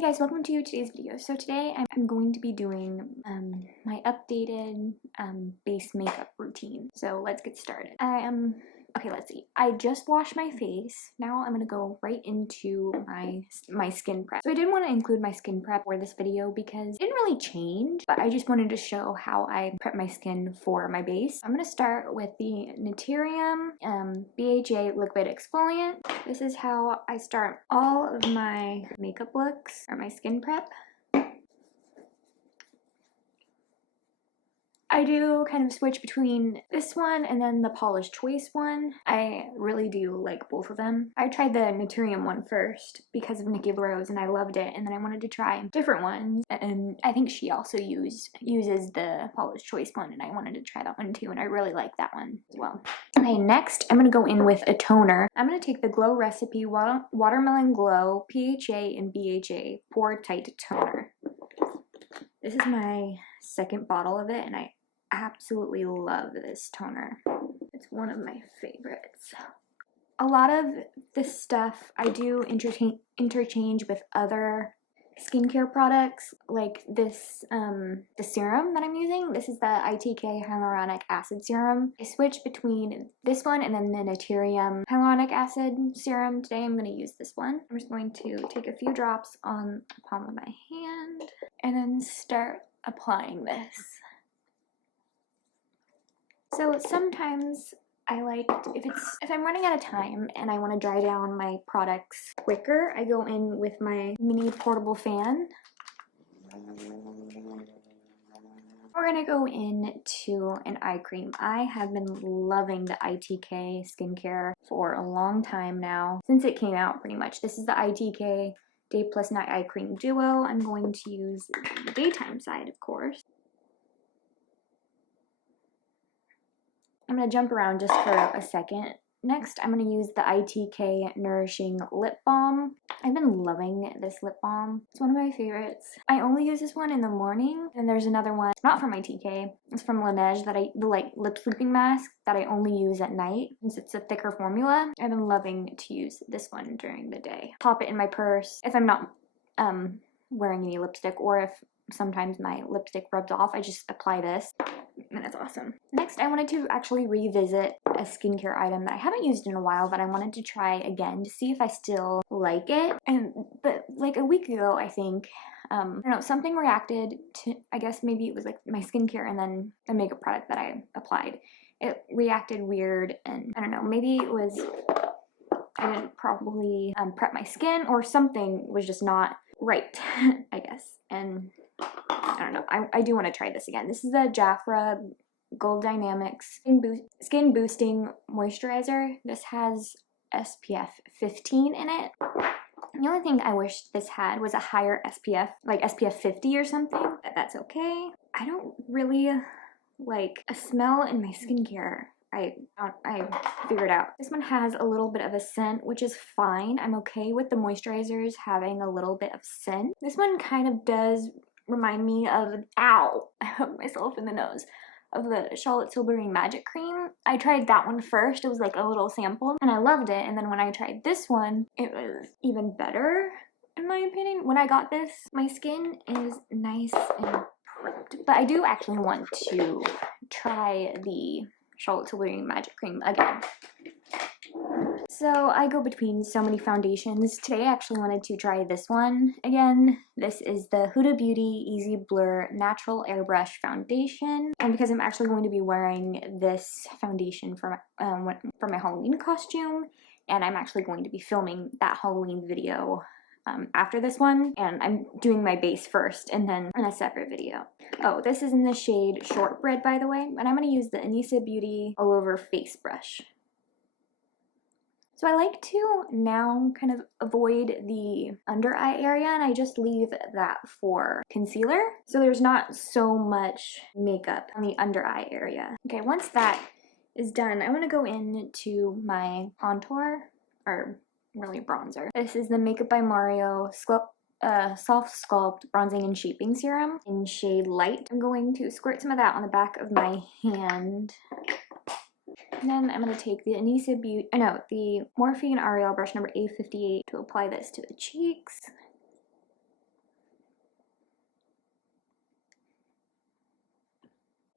Hey guys, welcome to today's video. So today I'm going to be doing my updated base makeup routine. So let's get started. Okay, let's see. I just washed my face. Now I'm gonna go right into my skin prep. So I did want to include my skin prep for this video because it didn't really change, but I just wanted to show how I prep my skin for my base. I'm gonna start with the Naturism BHA Liquid exfoliant. This is how I start all of my makeup looks or my skin prep. I do kind of switch between this one and then the Polish Choice one. I really do like both of them. I tried the Naturism one first because of Nikki and I loved it, and then I wanted to try different ones, and I think she also uses the Polish Choice one, and I wanted to try that one too, and I really like that one as well. Okay, next I'm going to go in with a toner. I'm going to take the Glow Recipe Watermelon Glow PHA and BHA Pore Tight Toner. This is my second bottle of it, and I absolutely love this toner. It's one of my favorites. A lot of this stuff I do interchange with other skincare products, like this the serum that I'm using. This is the ITK hyaluronic acid serum. I switch between this one and then the Naturism hyaluronic acid serum. Today I'm going to use this one. I'm just going to take a few drops on the palm of my hand and then start applying this. So sometimes I like, if I'm running out of time and I want to dry down my products quicker, I go in with my mini portable fan. We're gonna go into an eye cream. I have been loving the ITK skincare for a long time now, since it came out pretty much. This is the ITK Day Plus Night Eye Cream Duo. I'm going to use the daytime side, of course. I'm going to jump around just for a second. Next, I'm going to use the ITK Nourishing Lip Balm. I've been loving this lip balm. It's one of my favorites. I only use this one in the morning, and there's another one, not from ITK, it's from Laneige, the like lip sleeping mask that I only use at night since it's a thicker formula. I've been loving to use this one during the day. Pop it in my purse if I'm not wearing any lipstick, or if sometimes my lipstick rubs off, I just apply this. And it's awesome. Next, I wanted to actually revisit a skincare item that I haven't used in a while, but I wanted to try again to see if I still like it. But like a week ago, I think, I don't know, something reacted to, I guess maybe it was like my skincare and then the makeup product that I applied. It reacted weird, and I don't know, maybe it was, I didn't properly prep my skin, or something was just not right, I guess. And I don't know, I do want to try this again. This is the Jafra Gold Dynamics Skin Boosting Moisturizer. This has SPF 15 in it. The only thing I wish this had was a higher SPF, like SPF 50 or something, but that's okay. I don't really like a smell in my skincare. I figured out. This one has a little bit of a scent, which is fine. I'm okay with the moisturizers having a little bit of scent. This one kind of does remind me of, ow, I hooked myself in the nose, of the Charlotte Tilbury Magic Cream. I tried that one first. It was like a little sample, and I loved it. And then when I tried this one, it was even better, in my opinion. When I got this, my skin is nice and prepped. But I do actually want to try the Charlotte Tilbury Magic Cream again. So I go between so many foundations. Today I actually wanted to try this one again. This is the Huda Beauty Easy Blur Natural Airbrush Foundation. And because I'm actually going to be wearing this foundation for my Halloween costume, and I'm actually going to be filming that Halloween video after this one, and I'm doing my base first and then in a separate video. Oh, this is in the shade Shortbread, by the way, and I'm going to use the Anisa Beauty All Over Face Brush. So I like to now kind of avoid the under eye area, and I just leave that for concealer, so there's not so much makeup on the under eye area. Okay, once that is done, I'm going to go into my contour, or really bronzer. This is the Makeup by Mario Soft Sculpt Bronzing and Shaping Serum in shade Light. I'm going to squirt some of that on the back of my hand. And then I'm going to take the the Morphe and Ariel brush number A58 to apply this to the cheeks.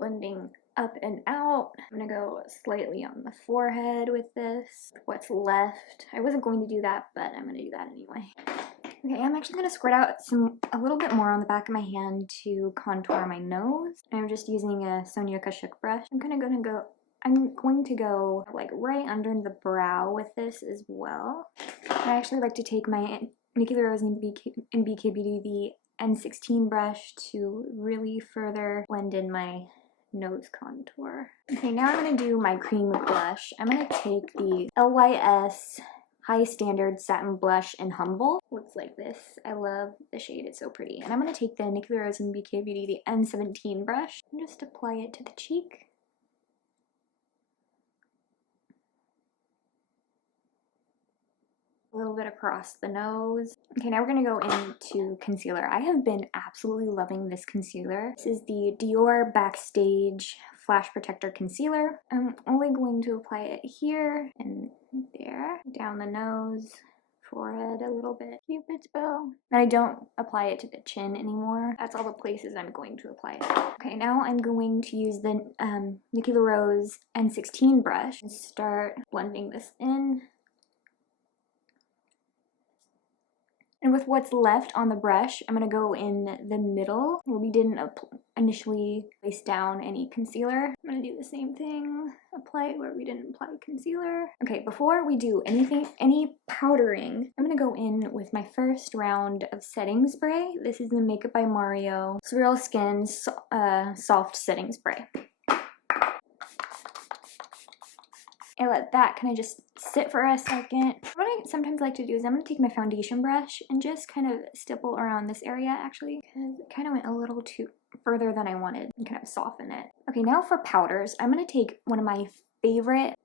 blending up and out. I'm gonna go slightly on the forehead with this, what's left. I wasn't going to do that, but I'm gonna do that anyway. Okay, I'm actually gonna squirt out a little bit more on the back of my hand to contour my nose. I'm just using a Sonia Kashuk brush. I'm going to go like right under the brow with this as well. I actually like to take my Nikki and BK Beauty, the N16 brush, to really further blend in my nose contour. Okay, now I'm going to do my cream blush. I'm going to take the LYS High Standard Satin Blush in Humble. Looks like this. I love the shade, it's so pretty. And I'm going to take the Nikki and BK Beauty, the N17 brush, and just apply it to the cheek. A little bit across the nose. Okay, now we're gonna go into concealer. I have been absolutely loving this concealer. This is the Dior Backstage Flash Protector Concealer. I'm only going to apply it here and there, down the nose, forehead a little bit, Cupid's bow. And I don't apply it to the chin anymore. That's all the places I'm going to apply it. Okay, now I'm going to use the Nikki N16 brush and start blending this in. And with what's left on the brush, I'm going to go in the middle where we didn't initially place down any concealer. I'm going to do the same thing, apply it where we didn't apply concealer. Okay, before we do any powdering, I'm going to go in with my first round of setting spray. This is the Makeup by Mario SurrealSkin Soft Setting Spray. I let that kind of just sit for a second. What I sometimes like to do is I'm going to take my foundation brush and just kind of stipple around this area, actually, because it kind of went a little too further than I wanted, and kind of soften it. Okay, now for powders, I'm going to take one of my favorite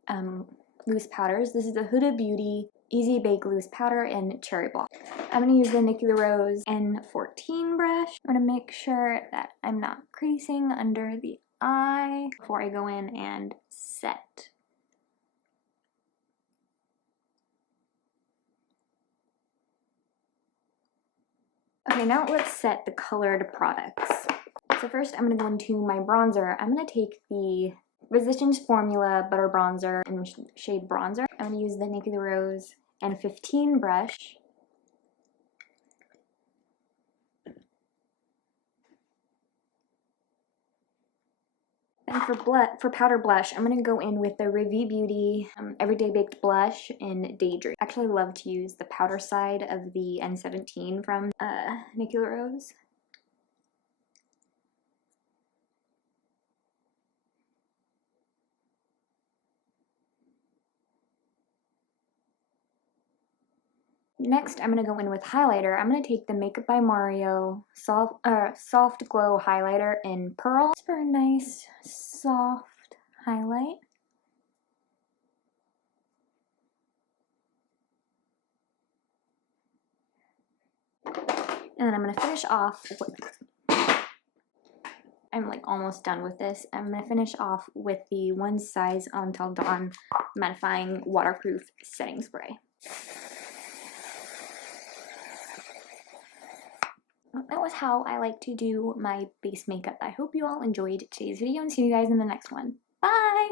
loose powders. This is the Huda Beauty Easy Bake Loose Powder in Cherry Block. I'm going to use the Nikki N14 brush. I'm going to make sure that I'm not creasing under the eye before I go in and set. Okay, now let's set the colored products. So first I'm going to go into my bronzer. I'm going to take the Resistance Formula Butter Bronzer in shade Bronzer. I'm going to use the Nikki N15 brush. And for powder blush, I'm going to go in with the Ravie Beauty Everyday Baked Blush in Daydream. I actually love to use the powder side of the N17 from Nikki Rose. Next, I'm going to go in with highlighter. I'm going to take the Makeup by Mario Soft Glow Highlighter in Pearl. It's for a nice, soft highlight. And then I'm going to finish off with, I'm like almost done with this. I'm going to finish off with the One Size Until Dawn Mattifying Waterproof Setting Spray. That was how I like to do my base makeup. I hope you all enjoyed today's video and see you guys in the next one. Bye!